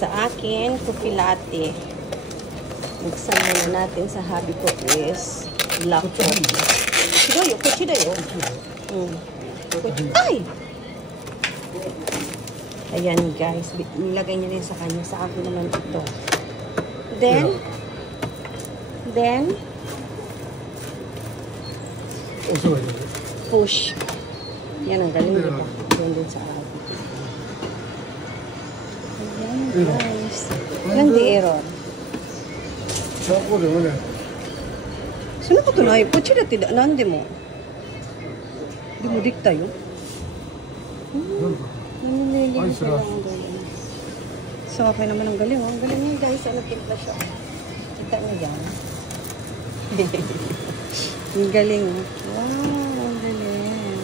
sa akin, coffee latte. Buksan muna natin sa hobby ko is black coffee. Chidoyo, kuchidoyo. Ay! Ayan guys, nilagay niya din sa kanya. Sa akin naman ito. Then, push. Yan ang galing nila. Doon din sa akin. Ayan guys. Ilang di error? Sino ko ito na? Kuchida tidak. Nandi mo? Di mo dikta yun? Nanililig ko lang ang galing. So, okay naman ang galing. Ang galing niya guys. Ano timpla siya? Kita niya yan. Ang galing. Wow, ang galing.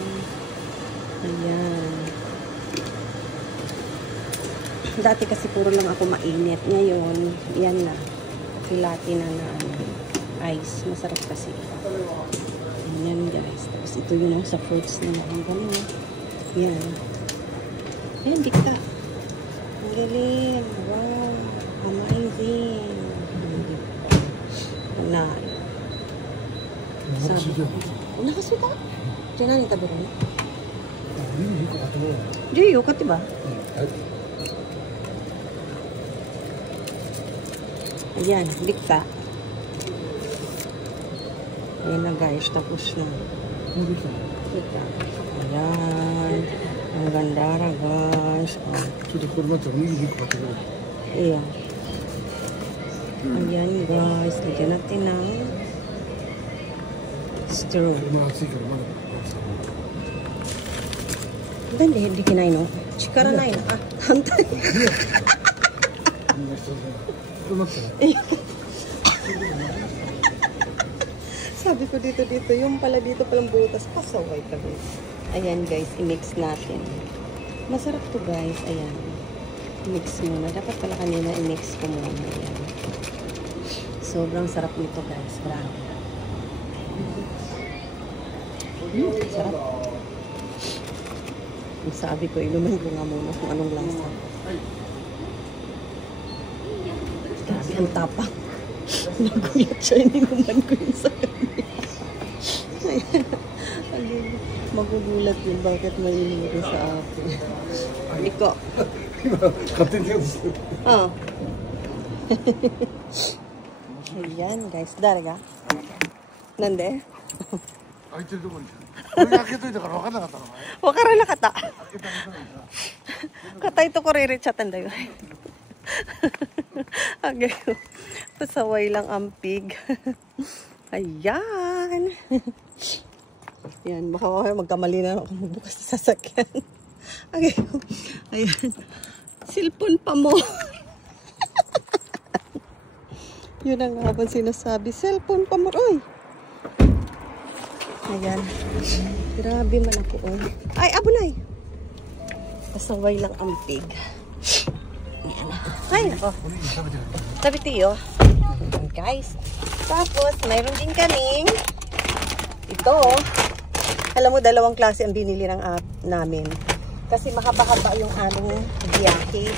Ayan. Dati kasi puro lang ako mainit. Ngayon, yan na. Latte na ice. Masarap kasi. Ayan guys. Tapos ito yun sa fruits na ang galing. Yan. Ayan, dikta. Ang galing. Wow. Amazing. Na. Nakasuta? Diyan na yung tabi rin. Diyan yung kat, diba? Ayan, dikta. Ayan na guys, tapos na. Dikta. Ayan. Ang ganda ra guys. Ayan. Ayan guys, lagyan natin ng straw. Hindi kinain no? Chikara na yun. Ah, hantay. Sabi ko dito, yung pala dito palang butas, pasaway ka guys. Ayan guys, i-mix natin. Masarap to guys, ayan. I-mix muna. Dapat pala kanina i-mix ko muna. Ayan. Sobrang sarap nito guys. Grabe. Sarap. Sabi ko, inuman ko nga muna kung anong lasa. Grabe, ang tapang. Nagulat siya, inuman ko yun sa kanya. Magugulat yun, bakit may inuman sa akin. Iko. Oh. Ayan guys, daraga. Nande? Wakara na kata. Kata ito ko re-rechatan dayo. Okay. Pasaway lang ang pig. Ayan. Ayan, baka magkamali na ako bukas sa sasakyan. Okay. Ayan. Cellphone pa mo. Yun ang nga bang sinasabi. Cellphone pa mo. Uy. Ayan. Grabe man ako. Oh. Ay, abunay. Pasaway lang ang pig. Ayan. Ay, nako. Sabi tiyo. Ayan, guys. Tapos, mayroon din kaming ito. Alam mo, dalawang klase ang binili ng namin. Kasi mahaba-haba yung aming biyahe.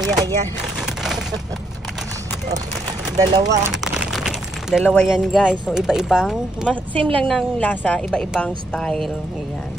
Kaya, ayan. Oh, dalawa yan guys. So iba-ibang, same lang ng lasa, iba-ibang style. Ayan.